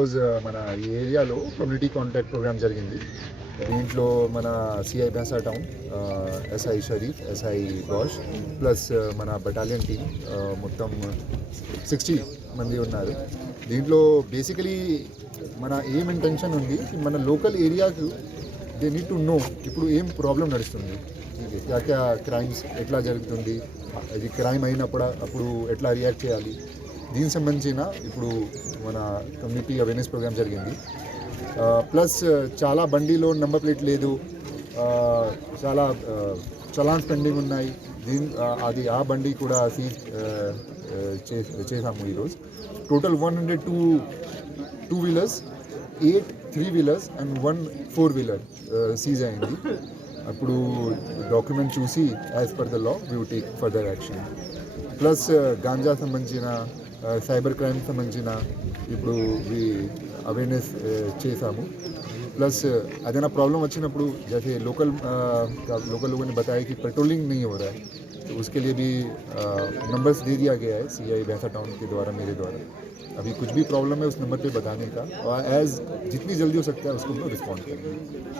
ఈరోజు మన ఈ ఏరియాలో కమ్యూనిటీ కాంటాక్ట్ ప్రోగ్రామ్ జరిగింది. దీంట్లో మన సిఐ బెన్సా town, SI Sharif, SI Ghosh plus మన బటాలియన్ టీమ్ మొత్తం 60 మంది ఉన్నారు. దీంట్లో బేసికలీ మన ఏం ఇంటెన్షన్ ఉంది, మన లోకల్ ఏరియాకు దే నీడ్ టు నో ఇప్పుడు ఏం ప్రాబ్లం నడుస్తుంది, క్యా క్రైమ్స్ ఎట్లా జరుగుతుంది, ఇది క్రైమ్ అయినప్పుడు అప్పుడు ఎట్లా రియాక్ట్ చేయాలి, దీనికి సంబంధించిన ఇప్పుడు మన కమ్యూనిటీ అవేర్నెస్ ప్రోగ్రామ్ జరిగింది. ప్లస్ చాలా బండిలో నెంబర్ ప్లేట్ లేదు, చాలా చలాన్స్ పెండింగ్ ఉన్నాయి. అది ఆ బండి కూడా సీజ్ చేసాము ఈరోజు. టోటల్ 102 2-wheelers, 8 3-wheelers అండ్ 1 4-wheeler సీజ్ అయింది. అప్పుడు డాక్యుమెంట్ చూసి as per the law we will take further action. Plus ganja సంబంధించిన సైబర్ క్రైమ్ సంబంధించిన ఇప్పుడు అవేర్నెస్ చేసాము. प्लस अगर प्रॉब्लम వచ్చినప్పుడు जैसे लोकल लोगों ने बताया कि पेट्रोलिंग नहीं हो रहा है, तो उसके लिए भी नंबर्स दे दिया गया है सीआई भैंसा टाउन के द्वारा, मेरे द्वारा. अभी कुछ भी प्रॉब्लम है उस नंबर पे बताने का, और एज जितनी जल्दी हो सकता है उसको रिस्पॉन्ड करेंगे.